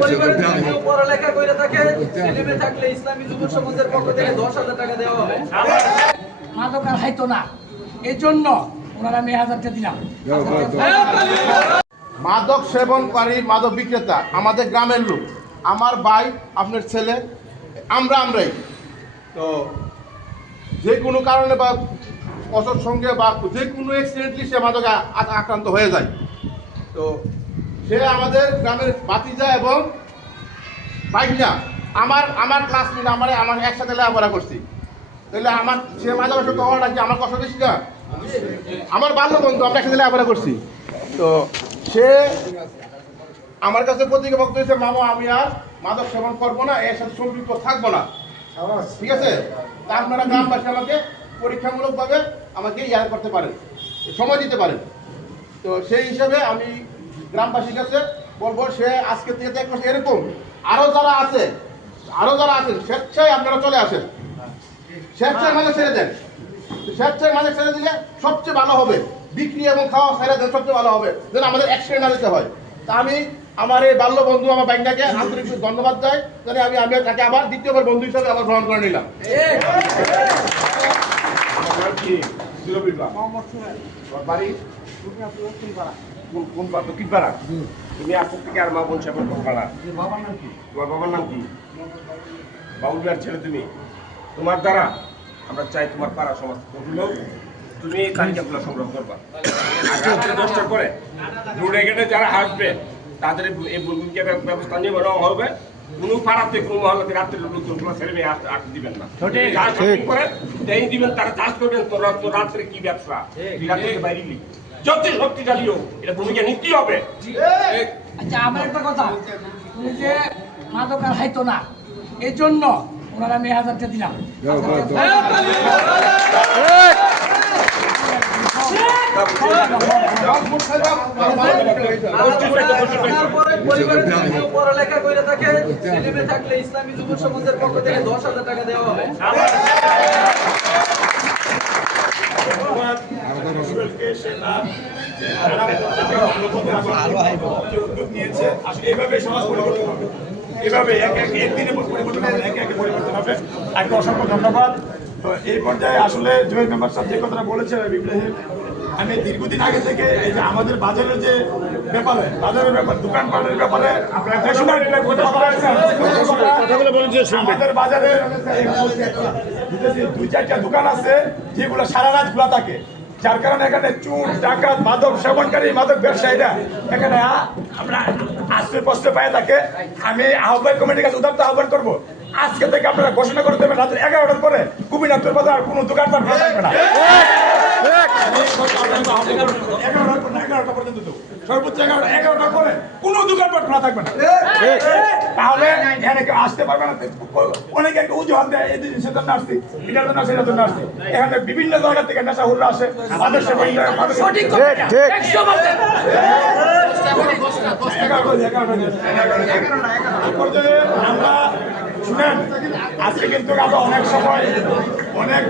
পরিবারের যদি কেউ পড়ালেখা করে থাকে, ছেলেমেয়ে থাকলে ইসলামী যুবক সমাজের পক্ষ থেকে 10,000 টাকা দেওয়া হবে। মাদক আর খাইতো না, এই জন্য ওনারা আমি 1000 টাকা দিলাম। মাদক সেবনকারী মাদক বিক্রেতা আমাদের গ্রামের লোক, আমার ভাই, আপনার ছেলে, আমরাই তো যে কোনো কারণে বা অসৎ সঙ্গে বা যে কোনো অ্যাক্সিডেন্টলি সে মাদকে আক্রান্ত হয়ে যায়। তো সে আমাদের গ্রামের ভাতিজা এবং ভাইনা, আমার ক্লাসমেট, আমার একসাথে লেখাপড়া করছি। তাহলে আমার সে মাদক সাথে হওয়াটা কি আমার কষ্ট বেশি না? আমার বাল্য বন্ধু, আমরা একসাথে লেখাপড়া করছি। তো সে আমার কাছে প্রতিজ্ঞা বক্তব্য দিয়েছে, মামা আমি আর মাদক সেবন করবো না, এর সাথে সম্পৃক্ত থাকবো না। ঠিক আছে? তা আপনারা গ্রামবাসী আমাকে পরীক্ষামূলকভাবে আমাকে ইয়ার করতে পারেন, সময় দিতে পারেন। তো সেই হিসাবে আমি গ্রামবাসীর কাছে বলবো, সে আজকে থেকে 1 মাস এরকম আরও যারা আছেন স্বেচ্ছায় আপনারা চলে আসেন, স্বেচ্ছায় মাঝে ছেড়ে দেন। স্বেচ্ছায় মাঝে ছেড়ে দিলে সবচেয়ে ভালো হবে, বিক্রি এবং খাওয়া ছেড়ে দেন সবচেয়ে ভালো হবে, যেন আমাদের অ্যাক্সিডেন্ট না দিতে হয়। তা আমি আমার এই বাল্য বন্ধু আমার বাইকটাকে আন্তরিক ধন্যবাদ চাই, যেন আমি তাকে আবার দ্বিতীয়বার বন্ধু হিসাবে আবার গ্রহণ করে নিলাম। তুমি আসতে থেকে আর মা বোন সেবন করবা না। তোমার বাবার নাম কি? বাবুল ভাইয়ের ছেলে তুমি। তোমার দ্বারা আমরা চাই তোমার পাড়া সমাজ তুমি এই তালিকাগুলো সংগ্রহ করবা। আর রাত্রে 10টার পরে রোডে গেটে যারা আসবে তাদের এই ব্যবস্থা নিয়ে নেওয়া হবে। কোনো পাড়াতে কোনো মহল্লাতে রাত্রে লোকজন ছেলে মেয়ে আসতে দিবেন না। যারা শপিং করে তাই দিবেন, তারা চাষ করবেন। তোরা তো রাত্রে কি ব্যবসা, রাত্রে বাইরে যত শক্তিশালীও এটা ভূমিকা নিতেই হবে। আচ্ছা, আমার একটা কথা, উনি যে মাদক আর খাইতো না, এই জন্য ওনারা আমি 1000 টাকা দিলাম। তারপরে পরিবারের যদি কেউ পড়ালেখা করে থাকে, ছেলেমেয়ে থাকলে ইসলামী যুবক সমাজের পক্ষ থেকে 10,000 টাকা দেওয়া হবে। এভাবে একদিনে পরিবর্তন হবে, একে পরিবর্তন হবে। একটা অসংখ্য ধন্যবাদ। তো এই পর্যায়ে আসলে জয়েন্ট মেম্বার সাহেব যে কথাটা বলেছেন, আমি দীর্ঘদিন আগে থেকে এই যে আমাদের বাজারের যে বাজারের ব্যাপার, দোকানপাটের ব্যাপারে আমাদের বাজারে 2-4টা দোকান আছে যেগুলো সারা রাত খোলা থাকে, যার কারণে এখানে চুর, ডাকাত, মাদক সেবনকারী, মাদক ব্যবসায়ীরা এখানে আমরা আশ্রয় প্রশ্রয় পাই থাকে। আমি আহ্বায়ক কমিটির কাছে উদারত আহ্বান করবো, আজকে থেকে আপনারা ঘোষণা করে দেবেন রাত্রে 11টার পরে কুমিনাথের বাজার কোনো দোকানপাট খোলা থাকবে না। 11টা পর্যন্ত সর্বোচ্চ 11টার পরে কোনো দোকানপাট খোলা থাকবে না। তাহলে এখানে কেউ আসতে পারবে না। অনেকে একটা অজুহাত দেয়, এই জিনিসের জন্য আসছি, এটার জন্য আসছি, এটার জন্য আসছি। এখানে বিভিন্ন জায়গা থেকে নেশা হুল্লা আসে, আমাদের আমরা শুনেন, আজকে কিন্তু আমরা অনেক সময় অনেক